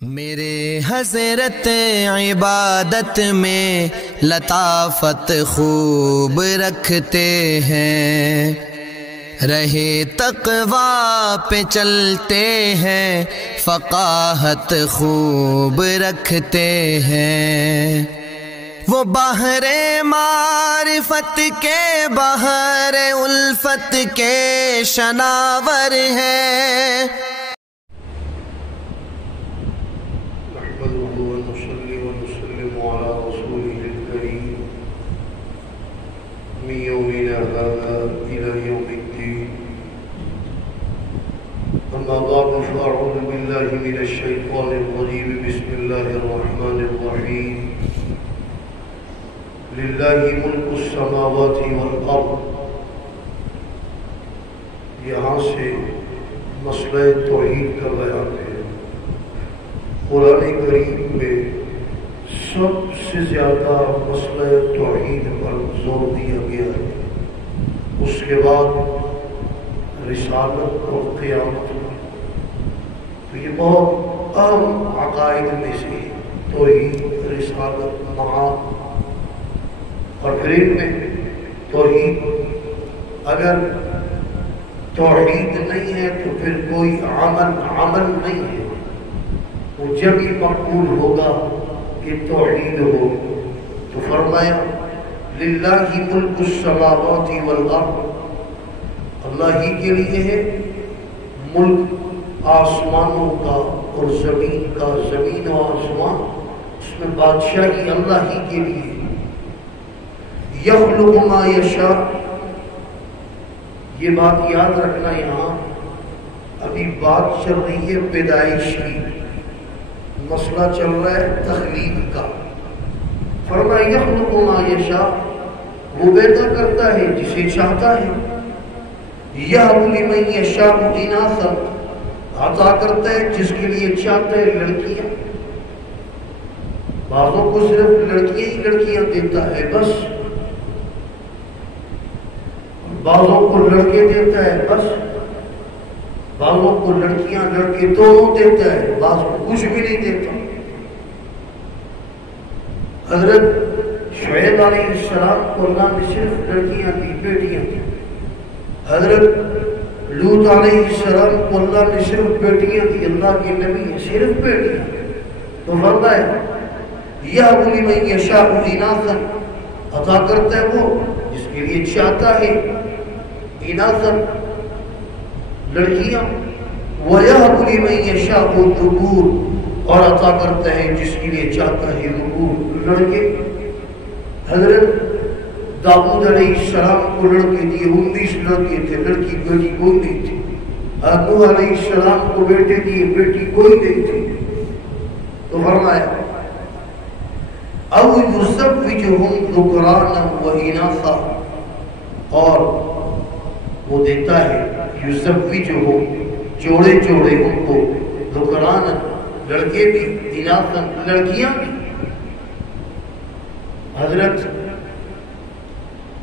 میرے حضرت عبادت میں لطافت خوب رکھتے ہیں، رہے تقویٰ پہ چلتے ہیں، فقاہت خوب رکھتے ہیں۔ وہ بحر معرفت کے بحر الفت کے شناور ہیں۔ من يومنا هذا إلى يوم الدين. أما بعد فأعوذ بالله من الشيطان الرجيم. بسم الله الرحمن الرحيم. لله ملك السماوات والأرض. یہاں سے مسئلہ توحید کا بیان ہے۔ قرآن کریم میں سب سے زیادہ مسئلہ توحید پر زور دیا گیا ہے، اس کے بعد رسالت اور قیامت پر۔ تو یہ بہت اہم عقائد میں سے توحید، رسالت، معاد اور پھر ان میں توحید۔ اگر توحید نہیں ہے تو پھر کوئی عمل نہیں ہے، وہ جب ہی مقبول ہوگا کہ توحید ہو۔ تو فرمایا للہ ملک السماوات والارض، اللہ ہی کے لیے ہے ملک آسمانوں کا اور زمین کا، زمین و آسمان، اس میں بادشاہی اللہ ہی کے لیے۔ یخلق ما یشاء، یہ بات یاد رکھنا، یہاں ابھی بات چل رہی ہے پیدائش کی، مسئلہ چل رہا ہے تخلیق کا۔ فرمایا یخلق ما یشاء، وہ پیدا کرتا ہے جسے چاہتا ہے۔ یہب لمن یشاء اناثا، عطا کرتا ہے جس کے لیے چاہتا ہے لڑکیاں۔ بعضوں کو صرف لڑکیاں ہی لڑکیاں دیتا ہے بس، بعضوں کو لڑکے دیتا ہے بس، بعضوں کو لڑکیاں لڑکے دونوں دیتا ہے، بعض کو کچھ بھی نہیں دیتا۔ حضرت شعیب علیہ السلام کو اللہ نے صرف لڑکیاں دی، بیٹیاں دی۔ حضرت لوط علیہ السلام کو اللہ نے صرف بیٹیاں دی، اللہ کے نبی ہیں، صرف بیٹیاں۔ تو فرمایا یہب لمن یشاء اناثا، عطا کرتا ہے وہ جس کے لیے چاہتا ہے، اناثا لڑکیاں، وَيَهَبُ لِمَن يَشَاءُ الذُّكُورَ، اور عطا کرتا ہے جس کے لیے چاہتا ہے ذکور، لڑکے۔ حضرت داؤد علیہ السلام کو لڑکے دیے، 19 لڑکے تھے، لڑکی بیٹی کوئی نہیں تھی۔ نوح علیہ السلام کو بیٹے دیے، بیٹی کوئی نہیں تھی۔ تو فرمایا اَوْ يُزَوِّجُهُمْ ذُكْرَانًا وَإِنَاثًا، اور وہ دیتا ہے یُزَوِّجُهُمْ، جوڑے جوڑے ان کو، ذکران لڑکے بھی، اناثا لڑکیاں بھی۔ حضرت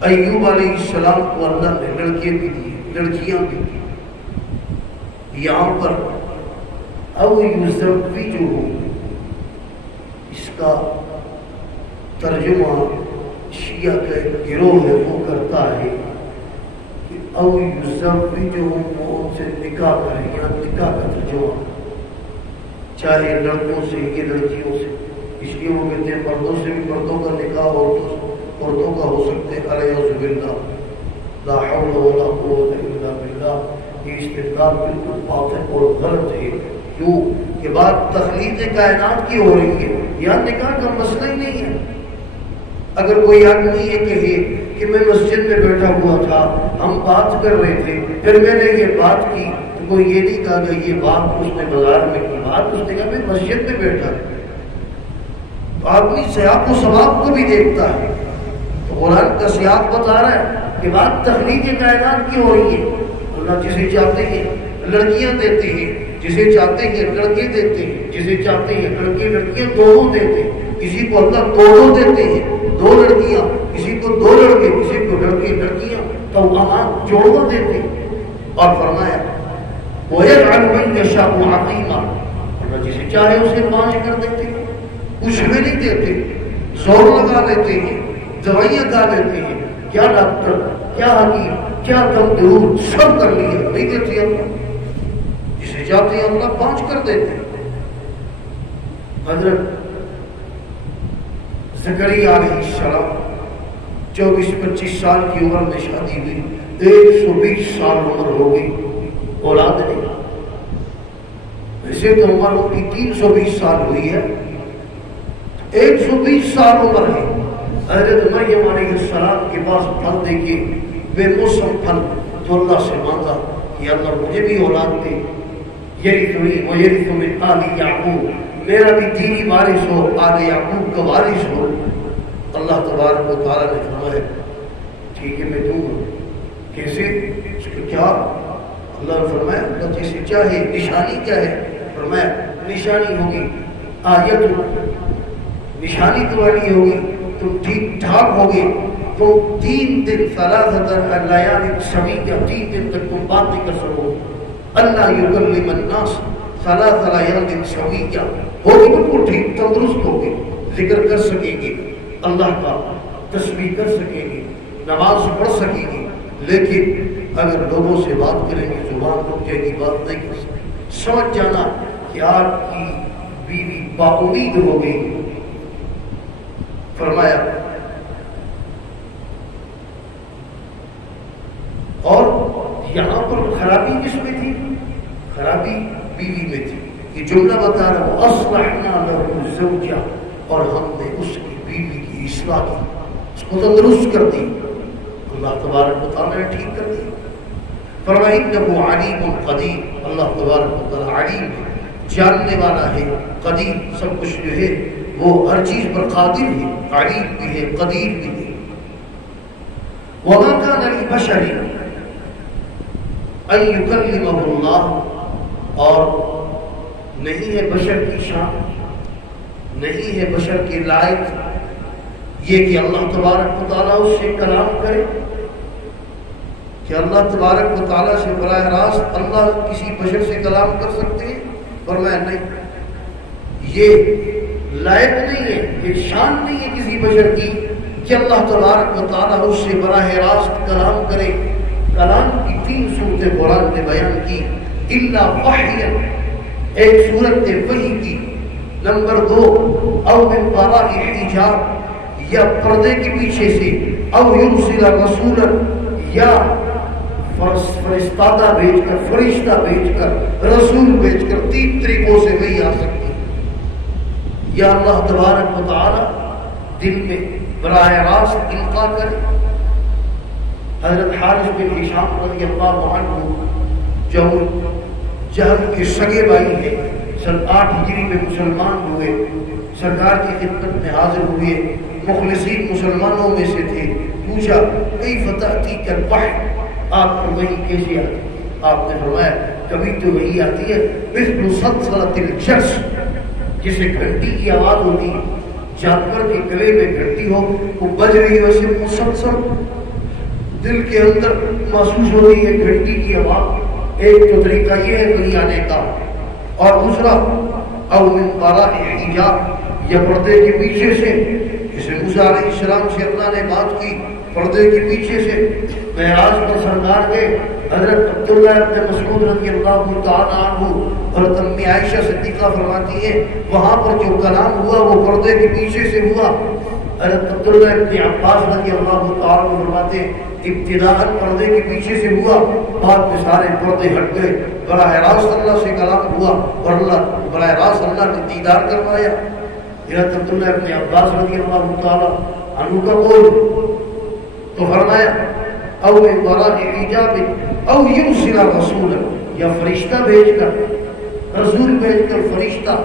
ایوب علیہ السلام کو اللہ نے لڑکے بھی دیے، لڑکیاں بھی دی۔ یہاں پر او یزوجہم، اس کا ترجمہ شیعہ کا ایک گروہ ہے وہ کرتا ہے کہ او یزوجہم، وہ ان سے نکاح کرے، یہاں نکاح کا ترجمہ، چاہے لڑکوں سے یا لڑکیوں سے۔ اس لیے وہ کہتے ہیں مردوں سے بھی مردوں کا نکاح عورتوں کا ہو سکتے ہیں۔ الیعوذ باللہ، لا حول ولا قوت الا باللہ۔ یہ استدلال بالکل باطل اور غلط ہے۔ کیوں کہ بات تخلیق کائنات کی ہو رہی ہے، یہاں نکاح کا مسئلہ ہی نہیں ہے۔ اگر کوئی آدمی یہ کہے کہ میں مسجد میں بیٹھا ہوا تھا، ہم بات کر رہے تھے، پھر میں نے یہ بات کی، تو کوئی یہ نہیں کہا کہ یہ بات اس نے بازار میں کی، بات اس نے کہا میں مسجد میں بیٹھا تھا۔ تو آدمی سیاق و ثواب کو بھی دیکھتا ہے۔ تو قرآن کا سیاق بتا رہا ہے کہ بات تخلیق کائنات کی ہو رہی ہے۔ اللہ جسے چاہتے ہیں لڑکیاں دیتے ہیں، جسے چاہتے ہیں لڑکے دیتے ہیں، جسے چاہتے ہیں لڑکے لڑکیاں دونوں دیتے ہیں۔ کسی کو اللہ دونوں دیتے ہیں، 2 لڑکیاں، کسی کو 2 لڑکے، کسی کو لڑکے لڑکیاں، تو ہم جوڑوں دیتے ہیں۔ اور فرمایا وَيَجْعَلُ مَن يَشَاءُ عَقِيمًا، اور جسے چاہے اسے 5 کر دیتے ہیں، کچھ بھی نہیں دیتے، زور لگا دیتے ہیں، دوائیاں کھا لیتے ہیں، کیا ڈاکٹر، کیا حکیم، کیا دور سب کر لیا، نہیں دیتے اللہ، جسے چاہتے ہیں اللہ 5 کر دیتے ہیں۔ حضرت زکریا علیہ السلام 24-25 سال کی عمر میں شادی ہوئی، 120 سال عمر ہو گئی، اولاد نہیں۔ ویسے تو عمر ان کی 320 سال ہوئی ہے، 120 سال عمر ہے۔ حضرت مریم علیہ السلام کے پاس پھل دیکھے، بے موسم پھل، تو اللہ سے مانگا کہ اللہ مجھے بھی اولاد دے، یرثنی ویرث من آل یعقوب، میرا بھی دینی وارث ہو، آل یعقوب کا وارث ہو۔ اللہ تبارک و تعالیٰ نے فرمایا ٹھیک ہے میں دوں گا۔ کیسے؟ اس کو کیا؟ اللہ نے فرمایا اللہ جسے چاہے۔ نشانی کیا ہے؟ فرمایا نشانی ہوگی آیت، نشانی تمہاری ہوگی، تم ٹھیک ٹھاک ہوگے، تو 3 دن 3 لیال سویہ، 3 دن تک تم بات نہیں کر سکو۔ اللہ یکلم الناس 3 لیال سویہ، ہوگی بالکل ٹھیک، تندرست ہوگی، ذکر کر سکیں گے اللہ کا، تسبیح کر سکیں گے، نماز پڑھ سکیں گے، لیکن اگر لوگوں سے بات کریں گے زبان رک جائے گی، بات نہیں کر سکیں۔ سمجھ جانا کہ آپ کی بیوی با امید ہو گئی۔ فرمایا اور یہاں پر خرابی کس میں تھی؟ خرابی بیوی میں تھی۔ یہ جملہ بتا رہا ہوں، اصلحنا لہ زوجہ، اور ہم نے اس کی بیوی کی اصلاح کی، اس کو تندرست کر دی، اللہ تبارک و تعالیٰ نے ٹھیک کر دی۔ فرمایا انہ علیم قدیر، اللہ تبارک و تعالیٰ علیم ہے، جاننے والا ہے، قدیر سب کچھ جو ہے وہ ہر چیز پر قادر ہے، علیم بھی ہے، قدیر بھی ہے۔ وما كان لبشر ان يكلمه اللہ، اور نہیں ہے بشر کی شان، نہیں ہے بشر کے لائق یہ کہ اللہ تبارک و تعالیٰ اس سے کلام کرے، کہ اللہ تبارک و تعالیٰ سے براہ راست اللہ کسی بشر سے کلام کر سکتے ہیں؟ فرمایا نہیں، یہ لائق نہیں ہے، یہ شان نہیں ہے کسی بشر کی کہ اللہ تبارک و تعالیٰ اس سے براہ راست کلام کرے۔ کلام کی 3 صورتیں قرآن نے بیان کی، الا وحیا، ایک صورت وحی کی، نمبر 2 او من وراء حجاب، یا پردے کے پیچھے سے، او یرسل رسولا، یا فرستادہ بھیج کر، فرشتہ بھیج کر، رسول بھیج کر، 3 طریقوں سے وہی آ سکتی ہے۔ یا اللہ تبارک و تعالی دل میں براہ راست القا کرے۔ حضرت حارث بن ہشام رضی اللہ عنہ جو جہل کے سگے بھائی ہیں، سن 8 ہجری میں مسلمان ہوئے، سرکار کی خدمت میں حاضر ہوئے، مخلصین مسلمانوں میں سے تھے۔ پوچھا کیف تأتیک الوحی، آپ کو وحی کیسے آتی؟ آپ نے فرمایا کبھی تو وحی آتی ہے مثل صلصلۃ الجرس، جسے گھنٹی کی آواز ہوتی، جانور کے گلے میں گھنٹی ہو، وہ بج رہی ہے، ویسے مسلسل دل کے اندر محسوس ہوتی ہے گھنٹی کی آواز۔ ایک تو طریقہ یہ ہے وحی آنے کا، اور دوسرا او من وراء حجاب، یا پردے کے پیچھے سے، جسے موسیٰ علیہ السلام سے اللہ نے بات کی پردے کے پیچھے سے۔ معراج پر سرکار کے حضرت عبداللہ ابن مسعود رضی اللہ تعالیٰ عنہ اور امی عائشہ صدیقہ فرماتی ہے وہاں پر جو کلام ہوا وہ پردے کے پیچھے سے ہوا۔ حضرت عبداللہ ابن عباس رضی اللہ تعالیٰ عنہ فرماتے ابتداءً پردے کے پیچھے سے ہوا، بعد میں سارے پردے ہٹ گئے، براہ راست اللہ سے کلام ہوا اور اللہ براہ راست اللہ نے دیدار کروایا۔ حضرت عبداللہ ابن عباس رضی اللہ تعالیٰ عنہ کا قول تو فرمایا او من وراء حجاب او یرسل رسولا، یا فرشتہ بھیج کر، رسول بھیج کر فرشتہ،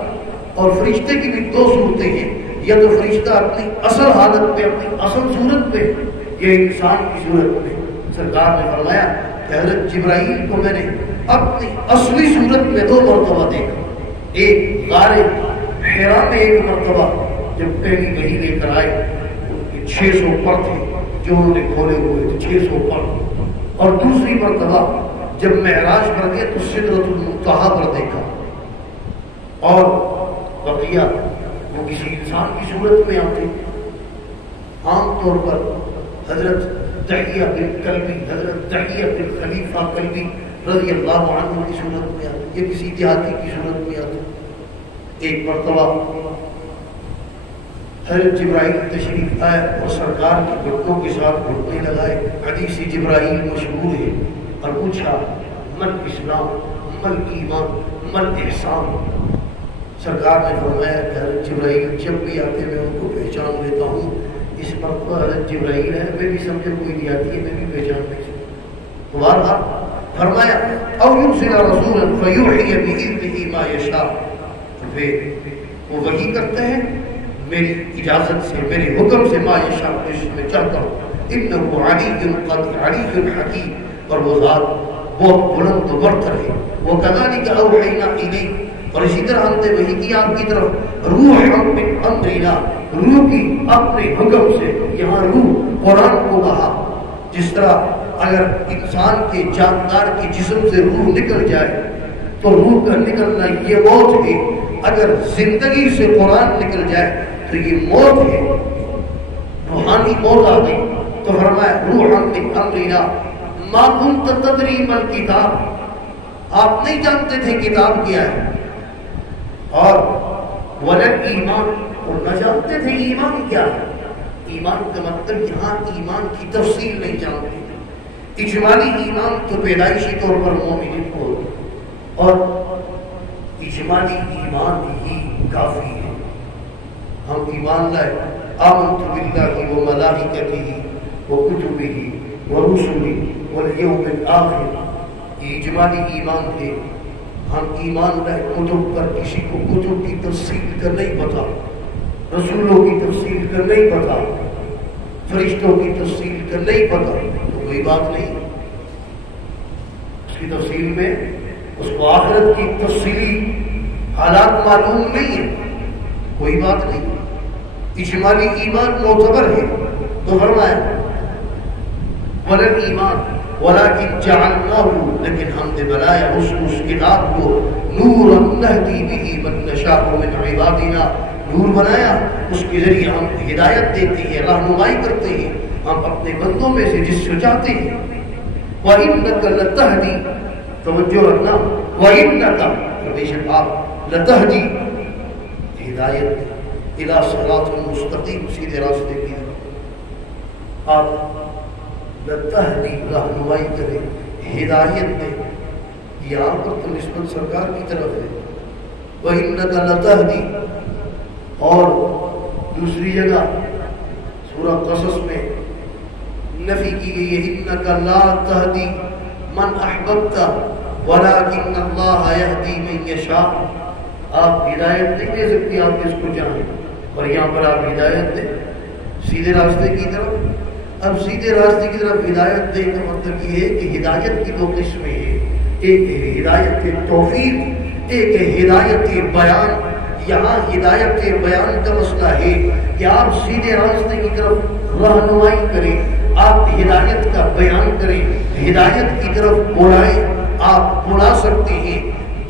اور فرشتے کی بھی 2 صورتیں ہیں، یا تو فرشتہ اپنی اصل حالت پہ، اپنی اصل صورت پہ، یا انسان کی صورت میں۔ سرکار نے فرمایا کہ حضرت جبرائیل کو میں نے اپنی اصلی صورت میں 2 مرتبہ دیکھا، ایک غار حرا میں 1 مرتبہ جب پہلی وحی لے کر آئے، ان کے 600 پر تھے جو انہوں نے کھولے ہوئے تھے، 600 پر، اور دوسری مرتبہ جب معراج پر گئے تو سدرۃ المنتہا پر دیکھا، اور بقیہ وہ کسی انسان کی صورت میں آتے ہیں. عام طور پر حضرت دحیہ بن کلبی، حضرت دحیہ بن خلیفہ کلبی رضی اللہ عنہ کی صورت میں آتے، یہ کسی دیہاتی کی صورت میں آتے. ایک مرتبہ حضرت جبرائیل تشریف آئے اور سرکار کے گھٹنوں کے ساتھ گھٹنے لگائے. حدیث جبرائیل مشہور ہے. اور پوچھا من اسلام، من ایمان، من احسان. سرکار نے فرمایا کہ حضرت جبرائیل جب بھی آتے میں ان کو پہچان لیتا ہوں. اس مرتبہ حضرت جبرائیل ہے، میں بھی سمجھے کوئی نہیں آتی ہے، میں بھی پہچان نہیں سکتا. دوبارہ فرمایا او یرسل رسولا فیوحی بإذنہ ما یشاء. پھر وہ وحی کرتے ہیں میری اجازت سے، میرے حکم سے، ما یشاء، جس میں چاہتا ہوں. انہ علی قدیر، علی حکیم، اور وہ ذات بہت بلند و برتر ہے. وہ کذالک اوحینا الیک، اور اسی طرح ہم نے وحی کی آپ کی طرف روح من امرنا، روح کی اپنے حکم سے. یہاں روح قرآن کو کہا. جس طرح اگر انسان کے جاندار کے جسم سے روح نکل جائے تو روح کا نکلنا یہ موت ہے. اگر زندگی سے قرآن نکل جائے تو یہ موت ہے، روحانی موت آ گئی. تو فرمایا روح من امرنا ما كنت تدری ما الکتاب، آپ نہیں جانتے تھے کتاب کیا ہے. اور ولن ایمان، اور نہ جانتے تھے ایمان کیا ہے. ایمان کا مطلب یہاں ایمان کی تفصیل نہیں جانتے. اجمالی ایمان تو پیدائشی طور پر مومن کو، اور اجمالی ایمان ہی کافی ہے. ہم ایمان لائے آمنت باللہ و ملائکتہ و کتبہ و رسلہ والیوم الآخر، یہ اجمالی ایمان ہے. ہم ایمان لائے کتب پر، کسی کو کتب کی تفصیل کا نہیں پتا، رسولوں کی تفصیل کا نہیں پتا، فرشتوں کی تفصیل کا نہیں پتا، تو کوئی بات نہیں. اس کی تفصیل میں اس کو آخرت کی تفصیلی حالات معلوم نہیں ہے، کوئی بات نہیں. اجمالی ایمان معتبر ہے. تو فرمایا ولن ایمان ولیکن جعلناہ، لیکن ہم نے بنایا اس کتاب کو نورا نہدی بہ من نشاء من عبادنا، نور بنایا، اس کے ذریعے ہم ہدایت دیتے ہیں، رہنمائی کرتے ہیں ہم اپنے بندوں میں سے جس کو چاہتے ہیں. وَإِنَّكَ لَتَهْدِي، توجہ رکھنا، وَإِنَّكَ، بے شک آپ، لَتَهْدِي، ہدایت اِلَى صِرَاطٍ مستقیم، سیدھے راستے کی. آپ لَتَهْدِي، رہنمائی کریں، ہدایت دیں. یہاں پر تو نسبت سرکار کی طرف ہے. وَإِنَّكَ لَتَهْدِي، اور دوسری جگہ سورہ قصص میں نفی کی گئی ہے اِنَّكَ لَا تَهْدِي مَنْ أَحْبَبْتَ وَلَكِنَّ اللَّهَ يَهْدِي مَنْ يَشَاءُ. آپ ہدایت نہیں دے سکتے آپ جس کو چاہیں، اور یہاں پر آپ ہدایت دیں سیدھے راستے کی طرف. اب سیدھے راستے کی طرف ہدایت دے کا مطلب یہ ہے کہ ہدایت کی دو قسمیں ہیں، ایک ہدایت توفیق، ایک ہدایت بیان. یہاں ہدایت بیان کا مسئلہ ہے کہ آپ سیدھے راستے کی طرف رہنمائی کریں، آپ ہدایت کا بیان کریں، ہدایت کی طرف بلائیں. آپ بلا سکتے ہیں.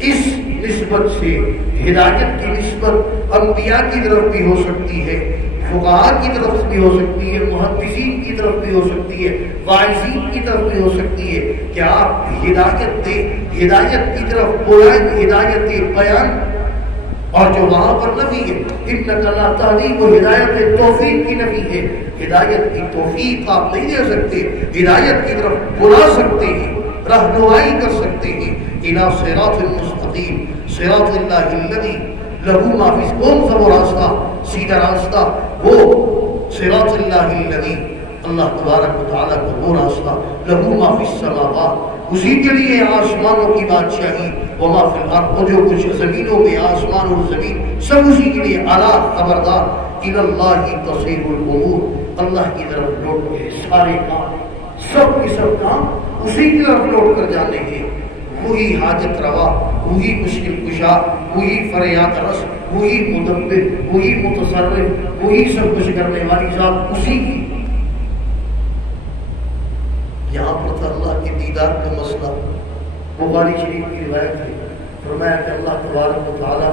اس نسبت سے ہدایت کی نسبت انبیاء کی طرف بھی ہو سکتی ہے، فقہاء کی طرف بھی ہو سکتی ہے، محدثین کی طرف بھی ہو سکتی ہے، واعظین کی طرف بھی ہو سکتی ہے کہ آپ ہدایت دیں، ہدایت کی طرف بلائیں، ہدایت بیان. اور جو وہاں پر نفی ہے اِنَّكَ لَا تَهْدِي، وہ ہدایت توفیق کی نفی ہے. ہدایت کی توفیق آپ نہیں دے سکتے، ہدایت کی طرف بلا سکتے ہیں، رہنمائی کر سکتے ہیں. إِلَى صِرَاطٍ مُسْتَقِيمٍ صِرَاطِ اللَّهِ الَّذِي لَهُ مَا فِي، کون سا وہ راستہ، سیدھا راستہ، وہ صراط اللہ الذی، اللہ تبارک و تعالیٰ کا وہ راستہ، لَهُ مَا فِي السَّمَاوَاتِ، اسی کے لیے آسمانوں کی بادشاہی، وما فی الارض، اور جو کچھ زمینوں میں، آسمان اور زمین سب اسی کے لیے. الا خبردار، الی اللہ تصیر الامور، اللہ کی طرف لوٹ کے سارے کام، سب کے سب کام اسی کی طرف لوٹ کر جانے ہیں. وہی حاجت روا، وہی مشکل کشا، وہی فریاد رس، وہی مدبر، وہی متصرف، وہی سب کچھ کرنے والی ذات اسی کی. یہاں پر تھا اللہ کے دیدار کا مسئلہ. بخاری شریف کی روایت ہے، فرمایا کہ اللہ تبارک و تعالیٰ